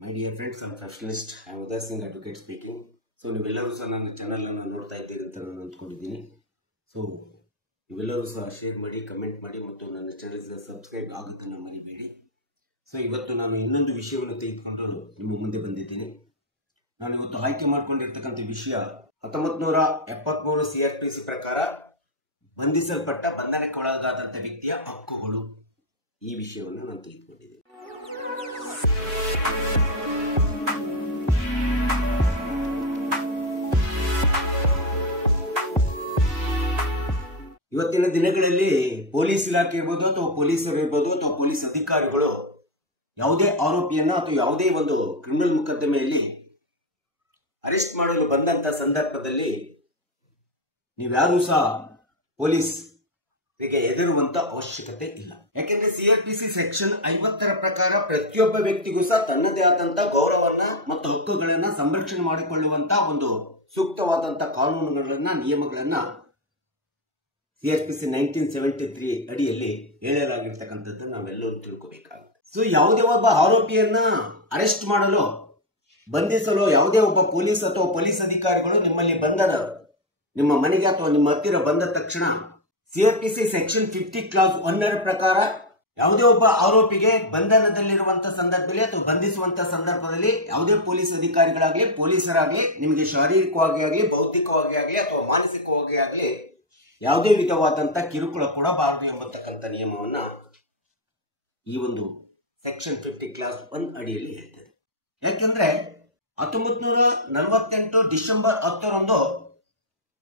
My dear friends, I'm professionalist. I'm Uday Singh, advocate speaking. So ನೀವೆಲ್ಲರೂ ಸಹ ನನ್ನ channel ಅನ್ನು ನೋಡ್ತಾ ಇದ್ದೀರಿ ಅಂತ ನಾನು ಅಂದ್ಕೊಂಡಿದ್ದೀನಿ. ಸೊ ನೀವೆಲ್ಲರೂ ಸಹ ಶೇರ್ ಮಾಡಿ, ಕಮೆಂಟ್ ಮಾಡಿ ಮತ್ತು ನನ್ನ ಚಾನಲ್ಗೆ ಸಬ್ಸ್ಕ್ರೈಬ್ ಆಗೋದನ್ನು ಮರಿಬೇಡಿ. ಸೊ ಇವತ್ತು ನಾನು ಇನ್ನೊಂದು ವಿಷಯವನ್ನು ತೆಗೆದುಕೊಂಡು ನಿಮ್ಮ ಮುಂದೆ ಬಂದಿದ್ದೀನಿ. ನಾನು ಇವತ್ತು ಆಯ್ಕೆ ಮಾಡಿಕೊಂಡಿರ್ತಕ್ಕಂಥ ವಿಷಯ 1973 CRPC ಪ್ರಕಾರ ಬಂಧಿಸಲ್ಪಟ್ಟ ಬಂಧನಕ್ಕೆ ಒಳಗಾದಂಥ ವ್ಯಕ್ತಿಯ ಹಕ್ಕುಗಳು. ಈ ವಿಷಯವನ್ನು ನಾನು ತೆಗೆದುಕೊಂಡಿದ್ದೀನಿ. ಇವತ್ತಿನ ದಿನಗಳಲ್ಲಿ ಪೊಲೀಸ್ ಇಲಾಖೆ ಇರ್ಬೋದು ಅಥವಾ ಪೊಲೀಸರು ಇರ್ಬೋದು ಅಥವಾ ಪೊಲೀಸ್ ಅಧಿಕಾರಿಗಳು ಯಾವುದೇ ಆರೋಪಿಯನ್ನು ಅಥವಾ ಯಾವುದೇ ಒಂದು ಕ್ರಿಮಿನಲ್ ಮೊಕದ್ದಮೆಯಲ್ಲಿ ಅರೆಸ್ಟ್ ಮಾಡಲು ಬಂದಂತ ಸಂದರ್ಭದಲ್ಲಿ ನೀವ್ಯಾರೂ ಸಹ ಪೊಲೀಸರಿಗೆ ಹೆದರುವಂತ ಅವಶ್ಯಕತೆ ಇಲ್ಲ. ಯಾಕೆಂದ್ರೆ CRPC ಸೆಕ್ಷನ್ 50 ಪ್ರಕಾರ ಪ್ರತಿಯೊಬ್ಬ ವ್ಯಕ್ತಿಗೂ ಸಹ ತನ್ನದೇ ಆದಂತ ಗೌರವವನ್ನ ಮತ್ತು ಹಕ್ಕುಗಳನ್ನ ಸಂರಕ್ಷಣೆ ಮಾಡಿಕೊಳ್ಳುವಂತ ಒಂದು ಸೂಕ್ತವಾದಂತ ಕಾನೂನುಗಳನ್ನ ನಿಯಮಗಳನ್ನ CRPC 1973 ಅಡಿಯಲ್ಲಿ ಹೇಳಲಾಗಿರ್ತಕ್ಕಂಥದ್ದು ನಾವೆಲ್ಲರೂ ತಿಳ್ಕೋಬೇಕಾಗುತ್ತೆ. ಸೊ ಯಾವುದೇ ಒಬ್ಬ ಆರೋಪಿಯನ್ನ ಅರೆಸ್ಟ್ ಮಾಡಲು ಬಂಧಿಸಲು ಯಾವುದೇ ಒಬ್ಬ ಪೊಲೀಸ್ ಅಥವಾ ಪೊಲೀಸ್ ಅಧಿಕಾರಿಗಳು ನಿಮ್ಮಲ್ಲಿ ನಿಮ್ಮ ಮನೆಗೆ ಅಥವಾ ನಿಮ್ಮ ಹತ್ತಿರ ಬಂದ ತಕ್ಷಣ CRPC ಸೆಕ್ಷನ್ 50 ಕ್ಲಾಸ್ 1 ಪ್ರಕಾರ ಯಾವುದೇ ಒಬ್ಬ ಆರೋಪಿಗೆ ಬಂಧನದಲ್ಲಿರುವಂತಹ ಸಂದರ್ಭದಲ್ಲಿ ಅಥವಾ ಬಂಧಿಸುವಂತಹ ಸಂದರ್ಭದಲ್ಲಿ ಯಾವುದೇ ಪೊಲೀಸ್ ಅಧಿಕಾರಿಗಳಾಗ್ಲಿ ಪೊಲೀಸರಾಗ್ಲಿ ನಿಮಗೆ ಶಾರೀರಿಕವಾಗಿ ಆಗಲಿ ಬೌದ್ಧಿಕವಾಗಿ ಆಗಲಿ ಅಥವಾ ಮಾನಸಿಕವಾಗಿ ಆಗಲಿ ಯಾವುದೇ ವಿಧವಾದಂತ ಕಿರುಕುಳ ಕೊಡಬಾರದು ಎಂಬತಕ್ಕಂಥ ನಿಯಮವನ್ನ ಈ ಒಂದು ಸೆಕ್ಷನ್ 50 ಕ್ಲಾಸ್ 1 ಅಡಿಯಲ್ಲಿ ಹೇಳ್ತದೆ. ಯಾಕೆಂದ್ರೆ 1948 ಡಿಸೆಂಬರ್ 10ರಂದು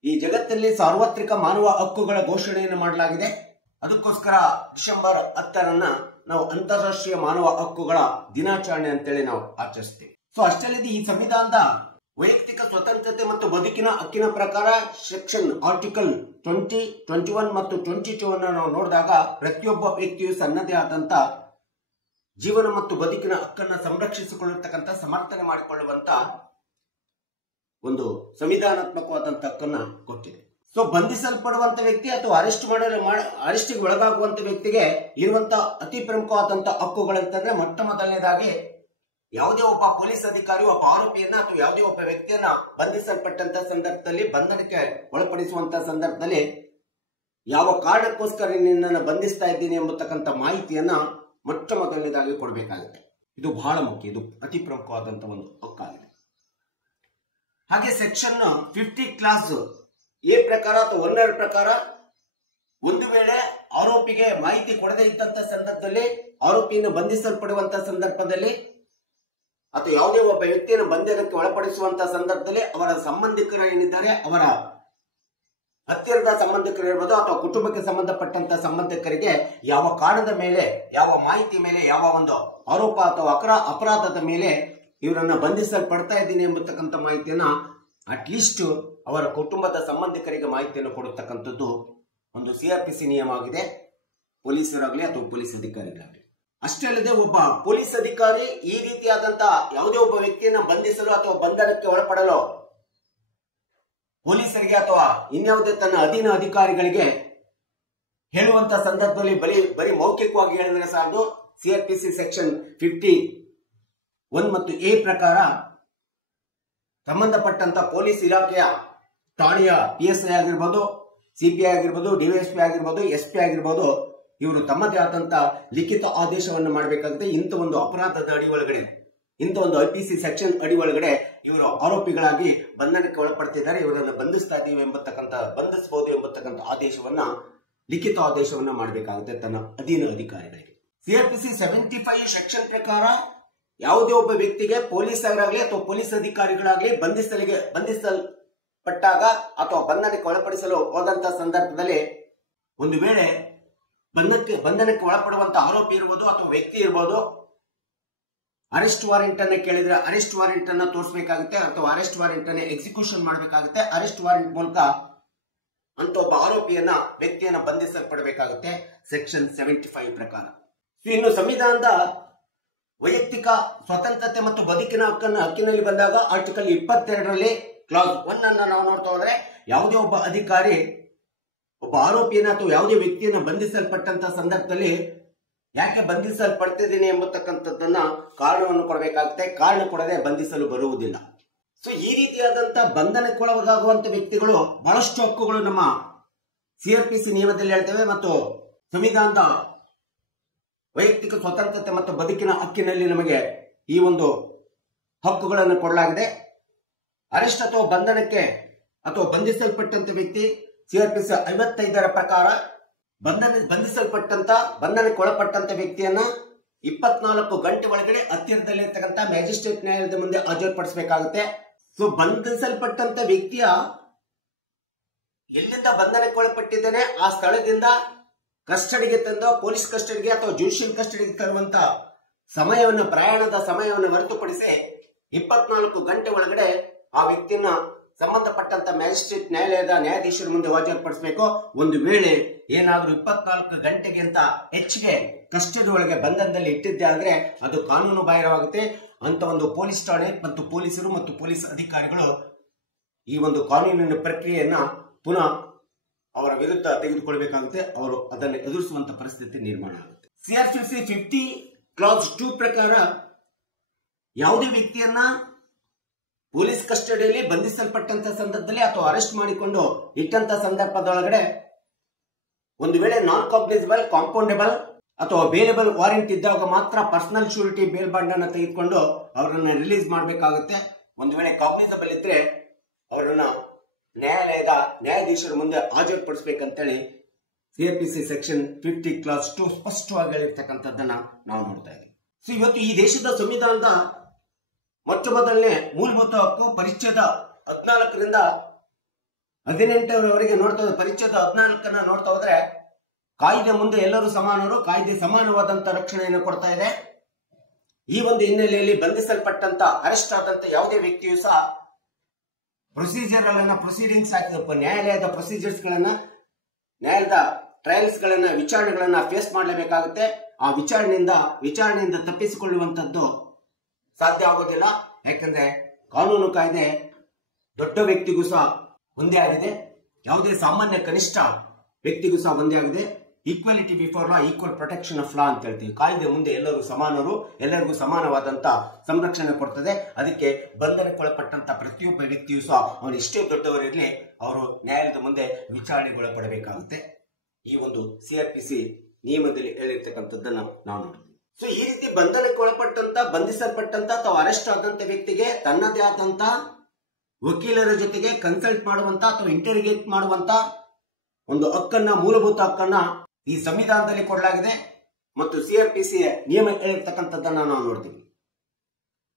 ಈ ಜಗತ್ತಲ್ಲಿ ಸಾರ್ವತ್ರಿಕ ಮಾನವ ಹಕ್ಕುಗಳ ಘೋಷಣೆಯನ್ನು ಮಾಡಲಾಗಿದೆ. ಅದಕ್ಕೋಸ್ಕರ ಡಿಸೆಂಬರ್ 10ರನ್ನ ನಾವು ಅಂತಾರಾಷ್ಟ್ರೀಯ ಮಾನವ ಹಕ್ಕುಗಳ ದಿನಾಚರಣೆ ಅಂತೇಳಿ ನಾವು ಆಚರಿಸ್ತೀವಿ. ಸೊ ಅಷ್ಟಲ್ಲದೆ ಈ ಸಂವಿಧಾನದ ವೈಯಕ್ತಿಕ ಸ್ವತಂತ್ರತೆ ಮತ್ತು ಬದುಕಿನ ಹಕ್ಕಿನ ಪ್ರಕಾರ ಸೆಕ್ಷನ್ ಆರ್ಟಿಕಲ್ 20, 21 ಮತ್ತು 22 ಅನ್ನು ನಾವು ನೋಡಿದಾಗ ಪ್ರತಿಯೊಬ್ಬ ವ್ಯಕ್ತಿಯು ಸನ್ನದೇ ಆದಂತ ಜೀವನ ಮತ್ತು ಬದುಕಿನ ಹಕ್ಕನ್ನು ಸಂರಕ್ಷಿಸಿಕೊಳ್ಳತಕ್ಕಂಥ ಸಮರ್ಥನೆ ಮಾಡಿಕೊಳ್ಳುವಂತ ಒಂದು ಸಂವಿಧಾನಾತ್ಮಕವಾದಂತ ಹಕ್ಕನ್ನ ಕೊಟ್ಟಿದೆ. ಸೊ ಬಂಧಿಸಲ್ಪಡುವಂತ ವ್ಯಕ್ತಿ ಅಥವಾ ಅರೆಸ್ಟ್ಗೆ ಒಳಗಾಗುವಂತ ವ್ಯಕ್ತಿಗೆ ಇರುವಂತಹ ಅತಿ ಪ್ರಮುಖವಾದಂತ ಹಕ್ಕುಗಳಂತಂದ್ರೆ ಮೊಟ್ಟ ಮೊದಲನೇದಾಗಿ ಯಾವುದೇ ಒಬ್ಬ ಪೊಲೀಸ್ ಅಧಿಕಾರಿ ಒಬ್ಬ ಆರೋಪಿಯನ್ನ ಅಥವಾ ಯಾವುದೇ ಒಬ್ಬ ವ್ಯಕ್ತಿಯನ್ನ ಬಂಧಿಸಲ್ಪಟ್ಟಂತ ಸಂದರ್ಭದಲ್ಲಿ ಬಂಧನಕ್ಕೆ ಒಳಪಡಿಸುವಂತ ಸಂದರ್ಭದಲ್ಲಿ ಯಾವ ಕಾರಣಕ್ಕೋಸ್ಕರ ನಿನ್ನನ್ನು ಬಂಧಿಸ್ತಾ ಇದ್ದೀನಿ ಎಂಬತಕ್ಕಂಥ ಮಾಹಿತಿಯನ್ನ ಮೊಟ್ಟ ಮೊದಲನೇದಾಗಿ ಕೊಡಬೇಕಾಗುತ್ತೆ. ಇದು ಬಹಳ ಮುಖ್ಯ, ಇದು ಅತಿ ಪ್ರಮುಖವಾದಂತ ಒಂದು ಹಕ್ಕಾಗಿದೆ. ಹಾಗೆ ಸೆಕ್ಷನ್ 50 ಕ್ಲಾಸ್ ಎ ಪ್ರಕಾರ ಅಥವಾ 1 ಪ್ರಕಾರ ಒಂದು ವೇಳೆ ಆರೋಪಿಗೆ ಮಾಹಿತಿ ಕೊಡದೇ ಇದ್ದಂತ ಸಂದರ್ಭದಲ್ಲಿ ಆರೋಪಿಯನ್ನು ಬಂಧಿಸಲ್ಪಡುವಂತ ಸಂದರ್ಭದಲ್ಲಿ ಅಥವಾ ಯಾವುದೇ ಒಬ್ಬ ವ್ಯಕ್ತಿಯನ್ನು ಬಂಧನಕ್ಕೆ ಒಳಪಡಿಸುವಂತಹ ಸಂದರ್ಭದಲ್ಲಿ ಅವರ ಸಂಬಂಧಿಕರು ಏನಿದ್ದಾರೆ ಅವರ ಹತ್ತಿರದ ಸಂಬಂಧಿಕರು ಇರ್ಬೋದು ಅಥವಾ ಕುಟುಂಬಕ್ಕೆ ಸಂಬಂಧಪಟ್ಟಂತ ಸಂಬಂಧಿಕರಿಗೆ ಯಾವ ಕಾರಣದ ಮೇಲೆ ಯಾವ ಮಾಹಿತಿ ಮೇಲೆ ಯಾವ ಒಂದು ಆರೋಪ ಅಥವಾ ಅಪರಾಧದ ಮೇಲೆ ಇವರನ್ನ ಬಂಧಿಸಲ್ಪಡ್ತಾ ಇದ್ದೀನಿ ಎಂಬತಕ್ಕಂಥ ಮಾಹಿತಿಯನ್ನ ಅಟ್ಲೀಸ್ಟ್ ಅವರ ಕುಟುಂಬದ ಸಂಬಂಧಿಕರಿಗೆ ಮಾಹಿತಿಯನ್ನು ಕೊಡತಕ್ಕಂಥದ್ದು ಒಂದು CRPC ನಿಯಮ ಆಗಿದೆ, ಪೊಲೀಸರಾಗ್ಲಿ ಅಥವಾ ಪೊಲೀಸ್ ಅಧಿಕಾರಿಗಳಾಗಲಿ. ಅಷ್ಟೇ ಅಲ್ಲದೆ ಒಬ್ಬ ಪೊಲೀಸ್ ಅಧಿಕಾರಿ ಈ ರೀತಿಯಾದಂತ ಯಾವುದೇ ಒಬ್ಬ ವ್ಯಕ್ತಿಯನ್ನ ಬಂಧಿಸಲು ಅಥವಾ ಬಂಧನಕ್ಕೆ ಒಳಪಡಲು ಪೊಲೀಸರಿಗೆ ಅಥವಾ ಇನ್ಯಾವುದೇ ತನ್ನ ಅಧೀನ ಅಧಿಕಾರಿಗಳಿಗೆ ಹೇಳುವಂತ ಸಂದರ್ಭದಲ್ಲಿ ಬರೀ ಮೌಖಿಕವಾಗಿ ಹೇಳಿದ್ರೆ ಸಾಲದು. CRPC ಸೆಕ್ಷನ್ 51 ಮತ್ತು ಎ ಪ್ರಕಾರ ಸಂಬಂಧಪಟ್ಟಂತ ಪೊಲೀಸ್ ಇಲಾಖೆಯ ಠಾಣೆಯ PSI ಆಗಿರ್ಬೋದು, CPI ಆಗಿರ್ಬೋದು, DYSP ಆಗಿರ್ಬೋದು, SP ಆಗಿರ್ಬೋದು, ಇವರು ತಮ್ಮದೇ ಆದಂತ ಲಿಖಿತ ಆದೇಶವನ್ನು ಮಾಡಬೇಕಾಗುತ್ತೆ. ಇಂಥ ಒಂದು ಅಪರಾಧದ ಅಡಿ ಒಳಗಡೆ, ಇಂಥ ಒಂದು IPC ಸೆಕ್ಷನ್ ಅಡಿ ಒಳಗಡೆ ಇವರು ಆರೋಪಿಗಳಾಗಿ ಬಂಧನಕ್ಕೆ ಒಳಪಡ್ತಿದ್ದಾರೆ, ಇವರನ್ನು ಬಂಧಿಸಬಹುದು ಎಂಬತಕ್ಕಂಥ ಆದೇಶವನ್ನ ಲಿಖಿತ ಆದೇಶವನ್ನ ಮಾಡಬೇಕಾಗುತ್ತೆ ತನ್ನ ಅಧೀನ ಅಧಿಕಾರಿಗಳಿಗೆ. CRPC 75 ಸೆಕ್ಷನ್ ಪ್ರಕಾರ ಯಾವುದೇ ಒಬ್ಬ ವ್ಯಕ್ತಿಗೆ ಪೊಲೀಸರಾಗಲಿ ಅಥವಾ ಪೊಲೀಸ್ ಅಧಿಕಾರಿಗಳಾಗಲಿ ಬಂಧಿಸಲ್ಪಟ್ಟಾಗ ಅಥವಾ ಬಂಧನಕ್ಕೆ ಒಳಪಡಿಸಲು ಹೋದಂತ ಸಂದರ್ಭದಲ್ಲಿ ಒಂದು ವೇಳೆ ಬಂಧನಕ್ಕೆ ಒಳಪಡುವಂತ ಆರೋಪಿ ಇರ್ಬೋದು ಅಥವಾ ವ್ಯಕ್ತಿ ಇರ್ಬೋದು, ಅರೆಸ್ಟ್ ವಾರೆಂಟ್ ಅನ್ನ ಕೇಳಿದ್ರೆ ಅರೆಸ್ಟ್ ವಾರೆಂಟ್ ಅನ್ನ ತೋರಿಸಬೇಕಾಗುತ್ತೆ ಅಥವಾ ಅರೆಸ್ಟ್ ವಾರೆಂಟ್ ಅನ್ನ ಎಕ್ಸಿಕ್ಯೂಷನ್ ಮಾಡಬೇಕಾಗುತ್ತೆ. ಅರೆಸ್ಟ್ ವಾರೆಂಟ್ ಮೂಲಕ ಅಂತ ಒಬ್ಬ ವ್ಯಕ್ತಿಯನ್ನ ಬಂಧಿಸಲ್ಪಡಬೇಕಾಗುತ್ತೆ ಸೆಕ್ಷನ್ 75 ಪ್ರಕಾರ. ಇನ್ನು ಸಂವಿಧಾನದ ವೈಯಕ್ತಿಕ ಸ್ವತಂತ್ರತೆ ಮತ್ತು ಬದುಕಿನ ಹಕ್ಕಿನಲ್ಲಿ ಬಂದಾಗ ಆರ್ಟಿಕಲ್ 22ರಲ್ಲಿ ಕ್ಲಾಸ್ 1 ಅನ್ನ ನಾವು ನೋಡ್ತಾ ಹೋದ್ರೆ ಯಾವುದೇ ಒಬ್ಬ ಅಧಿಕಾರಿ ಒಬ್ಬ ಆರೋಪಿಯನ್ನ ಅಥವಾ ಯಾವುದೇ ವ್ಯಕ್ತಿಯನ್ನ ಬಂಧಿಸಲ್ಪಟ್ಟಂತ ಸಂದರ್ಭದಲ್ಲಿ ಯಾಕೆ ಬಂಧಿಸಲ್ಪಡ್ತಿದ್ದೀನಿ ಎಂಬತಕ್ಕಂಥದ್ದನ್ನ ಕಾರಣವನ್ನು ಕೊಡಬೇಕಾಗುತ್ತೆ. ಕಾರಣ ಕೊಡದೆ ಬಂಧಿಸಲು ಬರುವುದಿಲ್ಲ. ಸೊ ಈ ರೀತಿಯಾದಂತಹ ಬಂಧನಕ್ಕೊಳಗಾಗುವಂತ ವ್ಯಕ್ತಿಗಳು ಬಹಳಷ್ಟು ಹಕ್ಕುಗಳು ನಮ್ಮ ಸಿಆರ್ಪಿಸಿ ನಿಯಮದಲ್ಲಿ ಹೇಳ್ತೇವೆ ಮತ್ತು ಸಂವಿಧಾನದ ವೈಯಕ್ತಿಕ ಸ್ವತಂತ್ರತೆ ಮತ್ತು ಬದುಕಿನ ಹಕ್ಕಿನಲ್ಲಿ ನಮಗೆ ಈ ಒಂದು ಹಕ್ಕುಗಳನ್ನು ಕೊಡಲಾಗಿದೆ. ಅರೆಸ್ಟ್ ಅಥವಾ ಬಂಧನಕ್ಕೆ ಅಥವಾ ಬಂಧಿಸಲ್ಪಟ್ಟಂತ ವ್ಯಕ್ತಿ ಸಿಆರ್ಪಿಸಿ 55ರ ಪ್ರಕಾರ ಬಂಧನಕ್ಕೆ ಒಳಪಟ್ಟಂತ ವ್ಯಕ್ತಿಯನ್ನ 24 ಗಂಟೆ ಒಳಗಡೆ ಹತ್ತಿರದಲ್ಲಿರ್ತಕ್ಕಂಥ ಮ್ಯಾಜಿಸ್ಟ್ರೇಟ್ ನ್ಯಾಯಾಲಯದ ಮುಂದೆ ಹಾಜರುಪಡಿಸಬೇಕಾಗುತ್ತೆ. ಸೊ ಬಂಧಿಸಲ್ಪಟ್ಟಂತ ವ್ಯಕ್ತಿಯ ಎಲ್ಲಿಂದ ಬಂಧನಕ್ಕೆ ಒಳಪಟ್ಟಿದ್ದಾನೆ ಆ ಸ್ಥಳದಿಂದ ಕಸ್ಟಡಿಗೆ ತಂದು ಪೊಲೀಸ್ ಕಸ್ಟಡಿಗೆ ಅಥವಾ ಜುಡಿಷಿಯಲ್ ಕಸ್ಟಡಿಗೆ ತರುವಂತ ಸಮಯವನ್ನು, ಪ್ರಯಾಣದ ಸಮಯವನ್ನು ಹೊರತುಪಡಿಸಿ 24 ಗಂಟೆ ಒಳಗಡೆ ಆ ವ್ಯಕ್ತಿಯನ್ನ ಸಂಬಂಧಪಟ್ಟಂತ ಮ್ಯಾಜಿಸ್ಟ್ರೇಟ್ ನ್ಯಾಯಾಲಯದ ನ್ಯಾಯಾಧೀಶರ ಮುಂದೆ ಹಾಜರುಪಡಿಸಬೇಕು. ಒಂದು ವೇಳೆ ಏನಾದರೂ 24 ಗಂಟೆಗಿಂತ ಹೆಚ್ಚಿಗೆ ಕಸ್ಟಡಿ ಒಳಗೆ ಬಂಧನದಲ್ಲಿ ಇಟ್ಟಿದ್ದೆ ಆದ್ರೆ ಅದು ಕಾನೂನು ಬಾಹಿರವಾಗುತ್ತೆ. ಅಂತ ಒಂದು ಪೊಲೀಸ್ ಠಾಣೆ ಮತ್ತು ಪೊಲೀಸರು ಮತ್ತು ಪೊಲೀಸ್ ಅಧಿಕಾರಿಗಳು ಈ ಒಂದು ಕಾನೂನಿನ ಪ್ರಕ್ರಿಯೆಯನ್ನ ಪುನಃ ಅವರ ವಿರುದ್ಧ ತೆಗೆದುಕೊಳ್ಬೇಕಾಗುತ್ತೆ. ಅವರು ಅದನ್ನು ಎದುರಿಸುವಂತ ಪರಿಸ್ಥಿತಿ ನಿರ್ಮಾಣ ಆಗುತ್ತೆ. ಸಿಆರ್ಪಿಸಿ 50 ಕ್ಲಾಸ್ 2 ಪ್ರಕಾರ ಯಾವುದೇ ವ್ಯಕ್ತಿಯನ್ನ ಪೊಲೀಸ್ ಕಸ್ಟಡಿಯಲ್ಲಿ ಬಂಧಿಸಲ್ಪಟ್ಟಂತ ಸಂದರ್ಭದಲ್ಲಿ ಅಥವಾ ಅರೆಸ್ಟ್ ಮಾಡಿಕೊಂಡು ಇಟ್ಟಂತ ಸಂದರ್ಭದೊಳಗಡೆ ಒಂದು ವೇಳೆ ನಾನ್ ಕಾಗ್ನಿಸಬಲ್, ಕಾಂಪೌಂಡೇಬಲ್ ಅಥವಾ ಬೇಲೇಬಲ್ ವಾರೆಂಟ್ ಇದ್ದಾಗ ಮಾತ್ರ ಪರ್ಸನಲ್ ಶ್ಯೂರಿಟಿ ಬೇಲ್ ಬಾಂಡ್ ಅನ್ನು ತೆಗೆದುಕೊಂಡು ಅವರನ್ನ ರಿಲೀಸ್ ಮಾಡಬೇಕಾಗುತ್ತೆ. ಒಂದು ವೇಳೆ ಕಾಗ್ನಿಸಬಲ್ ಇದ್ರೆ ಅವರನ್ನ ನ್ಯಾಯಾಲಯದ ನ್ಯಾಯಾಧೀಶರ ಮುಂದೆ ಹಾಜರುಪಡಿಸಬೇಕಂತೇಳಿ ಸಿಆರ್ಪಿಸಿ ಸೆಕ್ಷನ್ 50 ಕ್ಲಾಸ್ 2 ಸ್ಪಷ್ಟವಾಗಿ ಹೇಳಿರ್ತಕ್ಕಂಥದ್ದನ್ನ ನಾವು ನೋಡ್ತಾ ಇದ್ದೀವಿ. ಸೊ ಇವತ್ತು ಈ ದೇಶದ ಸಂವಿಧಾನದ ಮೊಟ್ಟ ಮೊದಲನೇ ಮೂಲಭೂತ ಹಕ್ಕು ಪರಿಚ್ಛೇದ 14ರಿಂದ 18ರವರೆಗೆ ನೋಡ್ತಾ ಹೋದ್ರೆ, ಪರಿಚ್ಛೇದ 14ನ್ನ ನೋಡ್ತಾ ಹೋದ್ರೆ ಕಾಯ್ದೆ ಮುಂದೆ ಎಲ್ಲರೂ ಸಮಾನರು, ಕಾಯ್ದೆ ಸಮಾನವಾದಂತ ರಕ್ಷಣೆಯನ್ನು ಕೊಡ್ತಾ ಇದೆ. ಈ ಒಂದು ಹಿನ್ನೆಲೆಯಲ್ಲಿ ಬಂಧಿಸಲ್ಪಟ್ಟಂತ ಅರೆಸ್ಟ್ ಆದಂತ ಯಾವುದೇ ವ್ಯಕ್ತಿಯು ಸಹ ಪ್ರೊಸೀಡಿಂಗ್ಸ್ ನ್ಯಾಯಾಲಯದ ಪ್ರೊಸೀಜರ್ಸ್ ಗಳನ್ನ, ನ್ಯಾಯಾಲಯದ ಟ್ರಯಲ್ಸ್ ಗಳನ್ನ, ವಿಚಾರಣೆಗಳನ್ನ ಫೇಸ್ ಮಾಡಲೇಬೇಕಾಗುತ್ತೆ. ಆ ವಿಚಾರಣೆಯಿಂದ ತಪ್ಪಿಸಿಕೊಳ್ಳುವಂತದ್ದು ಸಾಧ್ಯ ಆಗೋದಿಲ್ಲ. ಯಾಕಂದ್ರೆ ಕಾನೂನು ಕಾಯ್ದೆ ದೊಡ್ಡ ವ್ಯಕ್ತಿಗೂ ಸಹ ಒಂದೇ ಆಗಿದೆ, ಯಾವುದೇ ಸಾಮಾನ್ಯ ಕನಿಷ್ಠ ವ್ಯಕ್ತಿಗೂ ಸಹ ಒಂದೇ ಆಗಿದೆ. Equality before law, equal protection of law ಅಂತ ಹೇಳ್ತೀವಿ. ಕಾಯ್ದೆ ಮುಂದೆ ಎಲ್ಲರೂ ಸಮಾನರು, ಎಲ್ಲರಿಗೂ ಸಮಾನವಾದಂತ ಸಂರಕ್ಷಣೆ ಕೊಡ್ತದೆ. ಅದಕ್ಕೆ ಬಂಧನಕ್ಕೊಳಪಟ್ಟಂತ ಪ್ರತಿಯೊಬ್ಬ ವ್ಯಕ್ತಿಯೂ ಸಹ ಅವನು ಎಷ್ಟೇ ದೊಡ್ಡವರಿರಲಿ ಅವರು ನ್ಯಾಯಾಲಯದ ಮುಂದೆ ವಿಚಾರಣೆಗೊಳಪಡಬೇಕಾಗುತ್ತೆ. ಈ ಒಂದು ಸಿಆರ್ಪಿಸಿ ನಿಯಮದಲ್ಲಿ ಹೇಳಿರ್ತಕ್ಕಂಥದ್ದನ್ನ ನಾವು ನೋಡ್ತೀವಿ. ಸೊ ಈ ರೀತಿ ಬಂಧಿಸಲ್ಪಟ್ಟಂತ ಅಥವಾ ಅರೆಸ್ಟ್ ಆದಂತ ವ್ಯಕ್ತಿಗೆ ತನ್ನದೇ ಆದಂತ ವಕೀಲರ ಜೊತೆಗೆ ಕನ್ಸಲ್ಟ್ ಮಾಡುವಂತ ಅಥವಾ ಇಂಟರಿಗೇಟ್ ಮಾಡುವಂತ ಒಂದು ಹಕ್ಕನ್ನ, ಮೂಲಭೂತ ಹಕ್ಕನ್ನ ಈ ಸಂವಿಧಾನದಲ್ಲಿ ಕೊಡಲಾಗಿದೆ ಮತ್ತು ಸಿಆರ್ಪಿಸಿ ನಿಯಮ ಹೇಳಿರ್ತಕ್ಕಂಥದ್ದನ್ನ ನಾವು ನೋಡ್ತೀವಿ.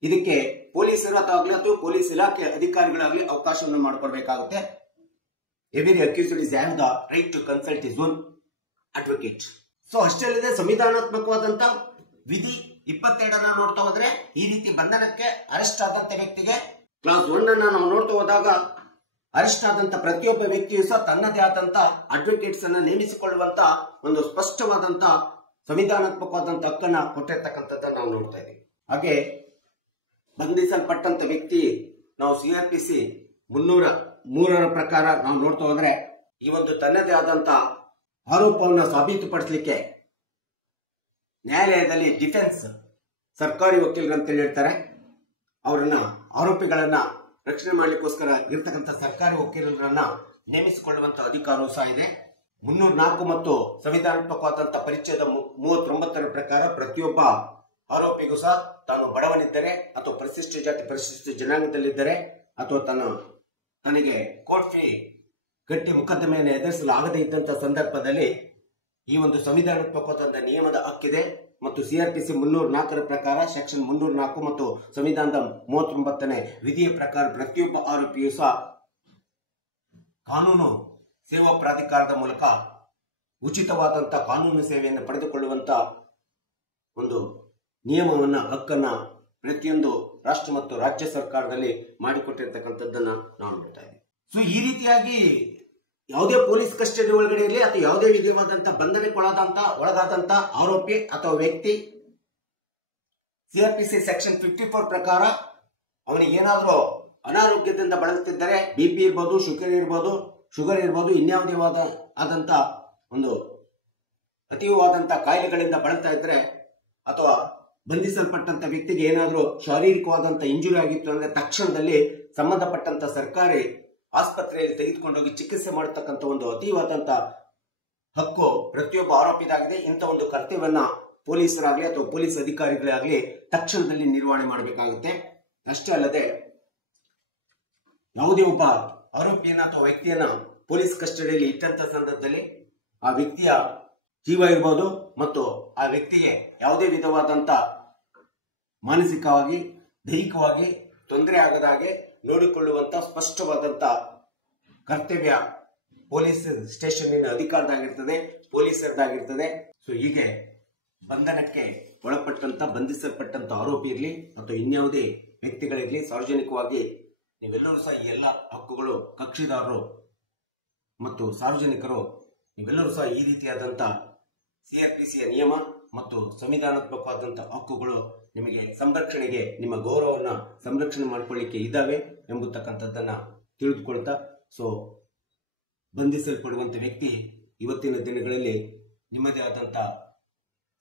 ಇದಕ್ಕೆ ಪೊಲೀಸರು ಅಥವಾ ಪೊಲೀಸ್ ಇಲಾಖೆ ಅಧಿಕಾರಿಗಳಾಗಲಿ ಅವಕಾಶವನ್ನು ಮಾಡಿಕೊಡ್ಬೇಕಾಗುತ್ತೆ. Every accused is have the right to consult his own advocate. So ಅಷ್ಟೇ ಅಲ್ಲದೆ ಸಂವಿಧಾನಾತ್ಮಕವಾದಂತ ವಿಧಿ 22 ನೋಡ್ತಾ ಹೋದ್ರೆ ಈ ರೀತಿ ಬಂಧನಕ್ಕೆ ಅರೆಸ್ಟ್ ಆದಂತ ವ್ಯಕ್ತಿಗೆ ಕ್ಲಾಸ್ 1 ನಾವು ನೋಡ್ತಾ ಹೋದಾಗ ಅರೆಸ್ಟ್ ಆದಂತ ಪ್ರತಿಯೊಬ್ಬ ವ್ಯಕ್ತಿಯು ಸಹ ತನ್ನದೇ ಆದಂತ ಅಡ್ವೊಕೇಟ್ಸ್ ಅನ್ನ ನೇಮಿಸಿಕೊಳ್ಳುವಂತ ಒಂದು ಸ್ಪಷ್ಟವಾದಂತ ಸಂವಿಧಾನಾತ್ಮಕವಾದಂತ ಹಕ್ಕನ್ನ ಕೊಟ್ಟಿರ್ತಕ್ಕಂಥದ್ದನ್ನ ನಾವು ನೋಡ್ತಾ ಇದ್ದೀವಿ. ಹಾಗೆ ಬಂಧಿಸಲ್ಪಟ್ಟಂತ ವ್ಯಕ್ತಿ ನಾವು ಸಿಆರ್ಪಿಸಿ 303ರ ಪ್ರಕಾರ ನಾವು ನೋಡ್ತಾ ಹೋದ್ರೆ ಈ ಒಂದು ತನ್ನದೇ ಆದಂತ ಆರೋಪವನ್ನು ಸಾಬೀತುಪಡಿಸಲಿಕ್ಕೆ ನ್ಯಾಯಾಲಯದಲ್ಲಿ ಡಿಫೆನ್ಸ್ ಸರ್ಕಾರಿ ವಕೀಲರು ಅಂತ ಹೇಳಿರ್ತಾರೆ. ಅವರನ್ನ ಆರೋಪಿಗಳನ್ನ ರಕ್ಷಣೆ ಮಾಡಲಿಕ್ಕೋಸ್ಕರ ಇರ್ತಕ್ಕಂಥ ಸರ್ಕಾರಿ ವಕೀಲರನ್ನ ನೇಮಿಸಿಕೊಳ್ಳುವಂತ ಅಧಿಕಾರವೂ ಸಹ ಇದೆ. 304 ಮತ್ತು ಸಂವಿಧಾನಾತ್ಮಕವಾದಂತಹ ಪರಿಚ್ಛೇದ 39ರ ಪ್ರಕಾರ ಪ್ರತಿಯೊಬ್ಬ ಆರೋಪಿಗೂ ಸಹ ತಾನು ಬಡವನಿದ್ದರೆ ಅಥವಾ ಪರಿಶಿಷ್ಟ ಜಾತಿ ಪರಿಶಿಷ್ಟ ಜನಾಂಗದಲ್ಲಿದ್ದರೆ ಅಥವಾ ತನಗೆ ಕೋರ್ಟ್ ಫೀ ಕಟ್ಟಿ ಮೊಕದ್ದಮೆಯನ್ನು ಎದುರಿಸಲು ಆಗದೇ ಇದ್ದಂತ ಸಂದರ್ಭದಲ್ಲಿ ಈ ಒಂದು ಸಂವಿಧಾನಾತ್ಮಕವಾದ ನಿಯಮದ ಹಕ್ಕಿದೆ. ಮತ್ತು ಸಿಆರ್ಪಿಸಿ 304ರ ಪ್ರಕಾರ ಸೆಕ್ಷನ್ 304 ಮತ್ತು ಸಂವಿಧಾನದ 39ನೇ ವಿಧಿಯ ಪ್ರಕಾರ ಪ್ರತಿಯೊಬ್ಬ ಆರೋಪಿಯೂ ಸಹ ಕಾನೂನು ಸೇವಾ ಪ್ರಾಧಿಕಾರದ ಮೂಲಕ ಉಚಿತವಾದಂತಹ ಕಾನೂನು ಸೇವೆಯನ್ನು ಪಡೆದುಕೊಳ್ಳುವಂತ ಒಂದು ನಿಯಮವನ್ನ, ಹಕ್ಕನ್ನ ಪ್ರತಿಯೊಂದು ರಾಷ್ಟ್ರ ಮತ್ತು ರಾಜ್ಯ ಸರ್ಕಾರದಲ್ಲಿ ಮಾಡಿಕೊಟ್ಟಿರ್ತಕ್ಕಂಥದ್ದನ್ನ ನಾವು ನೋಡ್ತಾ ಇದ್ದೀವಿ. ಸೊ ಈ ರೀತಿಯಾಗಿ ಯಾವುದೇ ಪೊಲೀಸ್ ಕಸ್ಟಡಿ ಒಳಗಡೆ ಇರಲಿ ಅಥವಾ ಯಾವುದೇ ವಿಧವಾದಂತ ಬಂಧನಕ್ಕೆ ಒಳಗಾದಂತ ಆರೋಪಿ ಅಥವಾ ವ್ಯಕ್ತಿ ಸಿಆರ್ಪಿಸಿ ಸೆಕ್ಷನ್ 54 ಪ್ರಕಾರ ಅವನಿಗೆ ಏನಾದರೂ ಅನಾರೋಗ್ಯದಿಂದ ಬಳಲುತ್ತಿದ್ದರೆ, ಬಿಪಿ ಇರ್ಬೋದು, ಶುಗರ್ ಇರ್ಬೋದು, ಇನ್ಯಾವುದೇ ಆದಂತ ಒಂದು ಅತೀವವಾದಂತಹ ಕಾಯಿಲೆಗಳಿಂದ ಬಳಲ್ತಾ ಇದ್ರೆ ಅಥವಾ ಬಂಧಿಸಲ್ಪಟ್ಟಂತ ವ್ಯಕ್ತಿಗೆ ಏನಾದರೂ ಶಾರೀರಿಕವಾದಂತಹ ಇಂಜುರಿ ಆಗಿತ್ತು ಅಂದ್ರೆ ತಕ್ಷಣದಲ್ಲಿ ಸಂಬಂಧಪಟ್ಟಂತ ಸರ್ಕಾರಿ ಆಸ್ಪತ್ರೆಯಲ್ಲಿ ತೆಗೆದುಕೊಂಡೋಗಿ ಚಿಕಿತ್ಸೆ ಮಾಡತಕ್ಕಂಥ ಒಂದು ಅತೀವಾದಂತಹ ಹಕ್ಕು ಪ್ರತಿಯೊಬ್ಬ ಆರೋಪಿದಾಗಿದೆ. ಇಂಥ ಒಂದು ಕರ್ತವ್ಯವನ್ನ ಪೊಲೀಸರಾಗ್ಲಿ ಅಥವಾ ಪೊಲೀಸ್ ಅಧಿಕಾರಿಗಳೇ ಆಗಲಿ ತಕ್ಷಣದಲ್ಲಿ ನಿರ್ವಹಣೆ ಮಾಡಬೇಕಾಗುತ್ತೆ. ಅಷ್ಟೇ ಅಲ್ಲದೆ ಯಾವುದೇ ಒಬ್ಬ ಆರೋಪಿಯನ್ನ ಅಥವಾ ವ್ಯಕ್ತಿಯನ್ನ ಪೊಲೀಸ್ ಕಸ್ಟಡಿಯಲ್ಲಿ ಇಟ್ಟಂತ ಸಂದರ್ಭದಲ್ಲಿ ಆ ವ್ಯಕ್ತಿಯ ಜೀವ ಇರಬಹುದು ಮತ್ತು ಆ ವ್ಯಕ್ತಿಗೆ ಯಾವುದೇ ವಿಧವಾದಂತ ಮಾನಸಿಕವಾಗಿ ದೈಹಿಕವಾಗಿ ತೊಂದರೆ ಆಗದ ಹಾಗೆ ನೋಡಿಕೊಳ್ಳುವಂತ ಸ್ಪಷ್ಟವಾದಂತ ಕರ್ತವ್ಯ ಪೊಲೀಸ್ ಸ್ಟೇಷನ್ನಿನ ಅಧಿಕಾರದಾಗಿರ್ತದೆ, ಪೊಲೀಸರದಾಗಿರ್ತದೆ. ಸೊ ಹೀಗೆ ಬಂಧನಕ್ಕೆ ಒಳಪಟ್ಟಂತ ಬಂಧಿಸಲ್ಪಟ್ಟಂತ ಆರೋಪಿ ಇರಲಿ ಅಥವಾ ಇನ್ಯಾವುದೇ ವ್ಯಕ್ತಿಗಳಿರಲಿ ಸಾರ್ವಜನಿಕವಾಗಿ ನೀವೆಲ್ಲರೂ ಸಹ ಈ ಎಲ್ಲ ಹಕ್ಕುಗಳು ಕಕ್ಷಿದಾರರು ಮತ್ತು ಸಾರ್ವಜನಿಕರು ನೀವೆಲ್ಲರೂ ಸಹ ಈ ರೀತಿಯಾದಂತ ಸಿಆರ್ಪಿಸಿಯ ನಿಯಮ ಮತ್ತು ಸಂವಿಧಾನಾತ್ಮಕವಾದಂತ ಹಕ್ಕುಗಳು ನಿಮಗೆ ಸಂರಕ್ಷಣೆಗೆ ನಿಮ್ಮ ಗೌರವವನ್ನ ಸಂರಕ್ಷಣೆ ಮಾಡಿಕೊಳ್ಳಿಕ್ಕೆ ಇದ್ದಾವೆ ಎಂಬತಕ್ಕಂಥದ್ದನ್ನ ತಿಳಿದುಕೊಳ್ತಾ, ಸೊ ಬಂಧಿಸಲ್ಪಡುವಂತ ವ್ಯಕ್ತಿ ಇವತ್ತಿನ ದಿನಗಳಲ್ಲಿ ನಿಮ್ಮದೇ ಆದಂತ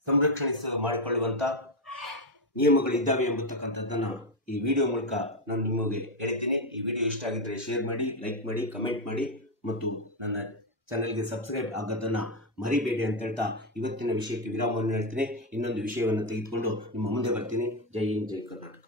ಸಂರಕ್ಷಣೆ ಮಾಡಿಕೊಳ್ಳುವಂತ ನಿಯಮಗಳಿದ್ದಾವೆ ಎಂಬತಕ್ಕಂಥದ್ದನ್ನ ಈ ವಿಡಿಯೋ ಮೂಲಕ ನಾನು ನಿಮಗೆ ಹೇಳ್ತೀನಿ. ಈ ವಿಡಿಯೋ ಇಷ್ಟ ಆಗಿದ್ರೆ ಶೇರ್ ಮಾಡಿ, ಲೈಕ್ ಮಾಡಿ, ಕಮೆಂಟ್ ಮಾಡಿ ಮತ್ತು ನನ್ನ ಚಾನೆಲ್ಗೆ ಸಬ್ಸ್ಕ್ರೈಬ್ ಆಗೋದನ್ನ ಮರಿಬೇಡಿ ಅಂತ ಹೇಳ್ತಾ ಇವತ್ತಿನ ವಿಷಯಕ್ಕೆ ವಿರಾಮವನ್ನು ಹೇಳ್ತೀನಿ. ಇನ್ನೊಂದು ವಿಷಯವನ್ನು ತೆಗೆದುಕೊಂಡು ನಿಮ್ಮ ಮುಂದೆ ಬರ್ತೀನಿ. ಜೈ ಹಿಂದ್, ಜೈ ಕರ್ನಾಟಕ.